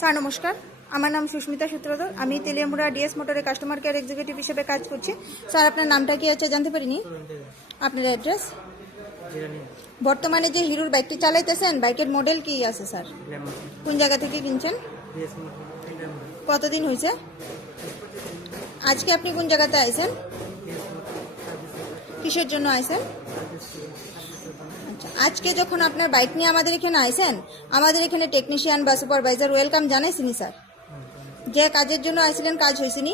Sir নমস্কার, আমার নাম সুস্মিতা সূত্রধর। আমি তেলিয়ামুড়া ডিএস মোটরের কাস্টমার কেয়ার এক্সিকিউটিভ হিসেবে কাজ করছি। স্যার আপনার নামটা কি আছে জানতে পারিনি? আপনার অ্যাড্রেস? বর্তমানে যে হিরোর বাইকটি চালাইতেছেন, বাইকের মডেল কি আছে স্যার? কোন জায়গা থেকে কিনছেন? কতদিন হয়েছে? আজকে আপনি কোন জায়গাতে আইছেন? কিসের জন্য আইছেন? আচ্ছা, আজকে যখন আপনার বাইক নিয়ে আমাদের এখানে আইছেন, আমাদের এখানে টেকনিশিয়ান বা সুপারভাইজার ওয়েলকাম জানাইছিনি স্যার? যে কাজের জন্য আইছিলেন কাজ হয়েছিনি?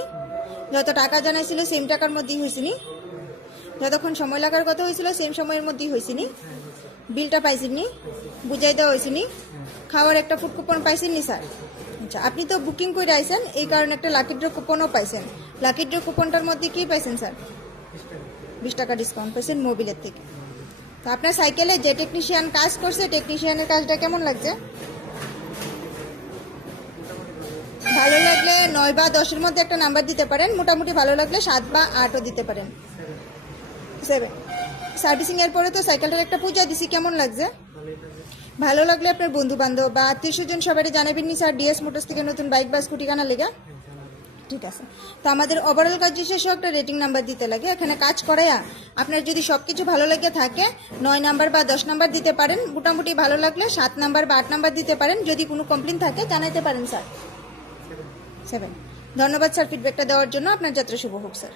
যত টাকা জানাইছিল সেম টাকার মধ্যেই হয়েছিনি? যতক্ষণ সময় লাগার কথা হয়েছিল সেম সময়ের মধ্যেই হয়েছিনি? বিলটা পাইছেননি? বুঝাই দেওয়া হয়েছিনি? খাওয়ার একটা ফুড কুপন পাইছেননি স্যার? আচ্ছা, আপনি তো বুকিং করে আইছেন, এই কারণে একটা লাকি ড্র কুপনও পাইছেন। লাকি ড্র কুপনটার মধ্যে কি পাইছেন স্যার? 20 টাকা ডিসকাউন্ট পাইছেন মোবিলের থেকে। তো আপনার সাইকেলে যে টেকনিশিয়ান কাজ করছে, টেকনিশিয়ানের কাজটা কেমন লাগছে? ভালো লাগলে 9 বা 10-এর মধ্যে একটা নাম্বার দিতে পারেন। মোটামুটি ভালো লাগলে 7 বা 8ও দিতে পারেন। 7। সার্ভিসিং এর পরে তো সাইকেলটার একটা পূজা দিছি, কেমন লাগছে? ভালো লাগলে আপনার বন্ধু বান্ধব বা আত্মীয় স্বজন সবাই জানাবেন নি স্যার ডিএস মোটরস থেকে নতুন বাইক বা স্কুটি কেনা লেগে। ঠিক আছে, তো আমাদের ওভারঅল কাজ শেষেও একটা রেটিং নাম্বার দিতে লাগে। এখানে কাজ করাইয়া আপনার যদি সব কিছু ভালো লাগে থাকে 9 নাম্বার বা 10 নাম্বার দিতে পারেন। মোটামুটি ভালো লাগলে 7 নাম্বার বা 8 নাম্বার দিতে পারেন। যদি কোনো কমপ্লেন থাকে জানাইতে পারেন স্যার। 7। ধন্যবাদ স্যার ফিডব্যাকটা দেওয়ার জন্য। আপনার যাত্রা শুভ হোক স্যার।